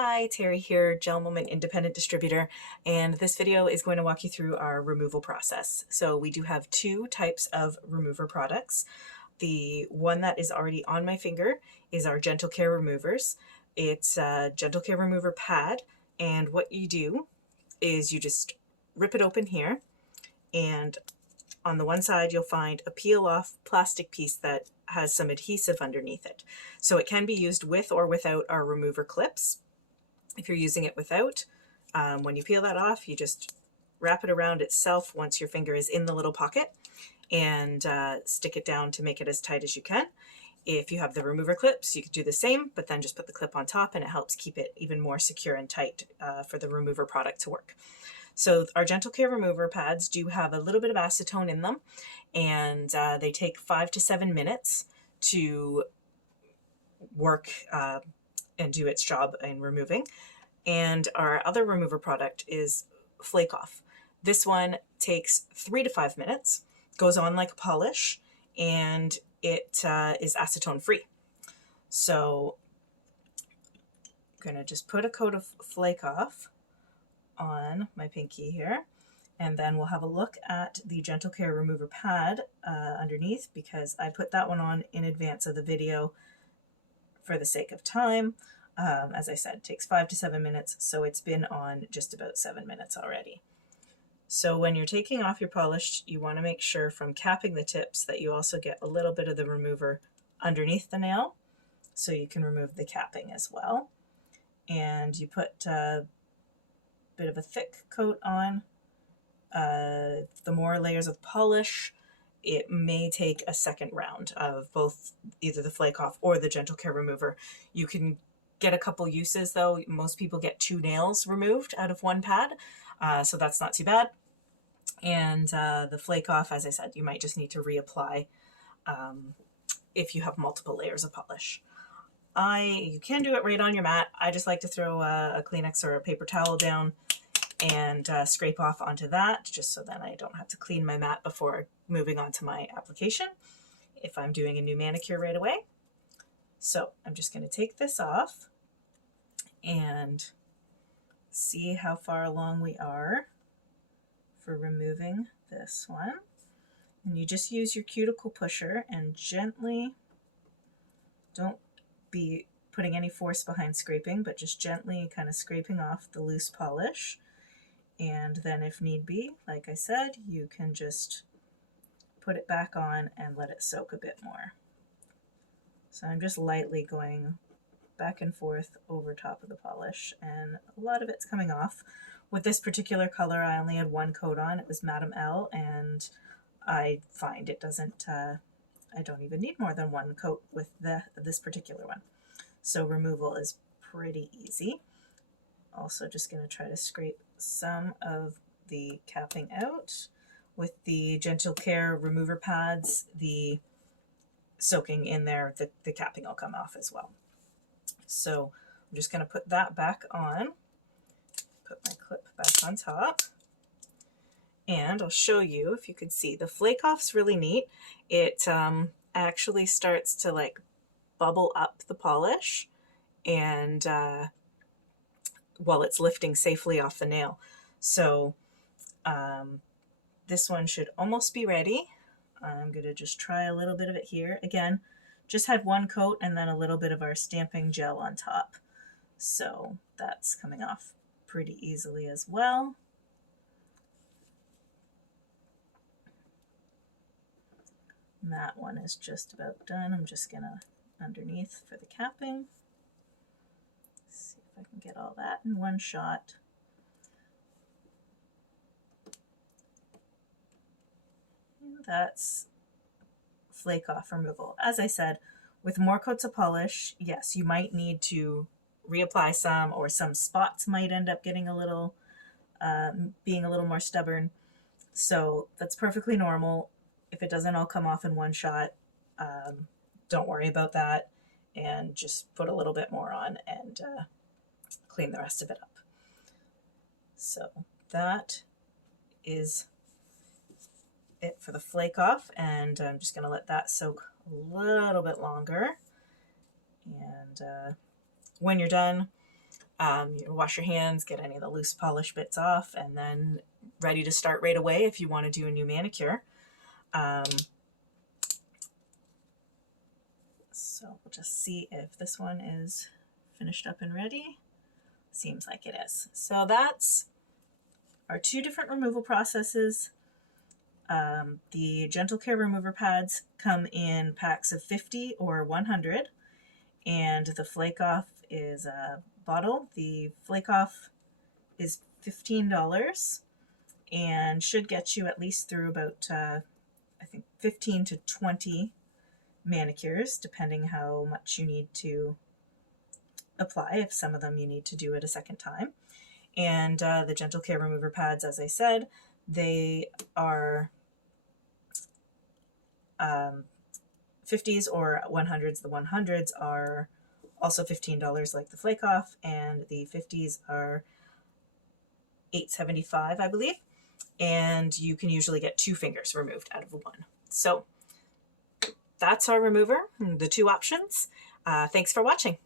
Hi, Terry here, GelMoment Independent Distributor, and this video is going to walk you through our removal process. So we do have two types of remover products. The one that is already on my finger is our Gentle Care Removers. It's a Gentle Care Remover pad, and what you do is you just rip it open here, and on the one side you'll find a peel-off plastic piece that has some adhesive underneath it. So it can be used with or without our remover clips. If you're using it without, when you peel that off, you just wrap it around itself once your finger is in the little pocket and stick it down to make it as tight as you can. If you have the remover clips, you could do the same, but then just put the clip on top and it helps keep it even more secure and tight for the remover product to work. So our Gentle Care Remover pads do have a little bit of acetone in them, and they take 5 to 7 minutes to work and do its job in removing. And our other remover product is Flake Off. This one takes 3 to 5 minutes, goes on like a polish, and it is acetone free. So I'm going to just put a coat of Flake Off on my pinky here, and then we'll have a look at the Gentle Care Remover pad underneath, because I put that one on in advance of the video for the sake of time. As I said, it takes 5 to 7 minutes, so it's been on just about 7 minutes already. So when you're taking off your polish, you want to make sure from capping the tips that you also get a little bit of the remover underneath the nail, so you can remove the capping as well. And you put a bit of a thick coat on. The more layers of polish, it may take a second round of both either the Flake Off or the Gentle Care Remover. You can get a couple uses though. Most people get 2 nails removed out of one pad, so that's not too bad. And the Flake Off, as I said, you might just need to reapply if you have multiple layers of polish. You can do it right on your mat. I just like to throw a Kleenex or a paper towel down and scrape off onto that, just so then I don't have to clean my mat before moving on to my application if I'm doing a new manicure right away. So I'm just going to take this off and see how far along we are for removing this one. And you just use your cuticle pusher and gently, don't be putting any force behind scraping, but just gently kind of scraping off the loose polish. And then if need be, like I said, you can just put it back on and let it soak a bit more. So I'm just lightly going back and forth over top of the polish, and a lot of it's coming off. With this particular color, I only had 1 coat on. It was Madame L, and I find it doesn't, I don't even need more than 1 coat with this particular one. So removal is pretty easy. Also just going to try to scrape some of the capping out. With the Gentle Care Remover pads, the soaking in there, the capping will come off as well. So I'm just going to put that back on, put my clip back on top, and I'll show you if you can see. The Flake Off's really neat. It actually starts to like bubble up the polish, and while it's lifting safely off the nail. So this one should almost be ready. I'm going to just try a little bit of it here. Again, just had 1 coat and then a little bit of our stamping gel on top. So that's coming off pretty easily as well. And that one is just about done. I'm just going to underneath for the capping. Let's see if I can get all that in one shot. That's Flake Off removal. As I said, with more coats of polish, yes, you might need to reapply some, or some spots might end up getting a little, being a little more stubborn. So that's perfectly normal. If it doesn't all come off in one shot, don't worry about that, and just put a little bit more on and clean the rest of it up. So that is it for the Flake Off, and I'm just going to let that soak a little bit longer. And when you're done, Wash your hands, get any of the loose polish bits off, and then ready to start right away if you want to do a new manicure. So we'll just see if this one is finished up and ready. Seems like it is. So that's our two different removal processes. The Gentle Care remover pads come in packs of 50 or 100, and the Flake Off is a bottle. The Flake Off is $15 and should get you at least through about, I think, 15 to 20 manicures, depending how much you need to apply. If some of them you need to do it a second time. And the Gentle Care remover pads, as I said, they are 50s or 100s. The 100s are also $15 like the Flake Off, and the 50s are $8.75, I believe. And you can usually get 2 fingers removed out of one. So that's our remover, the 2 options. Thanks for watching.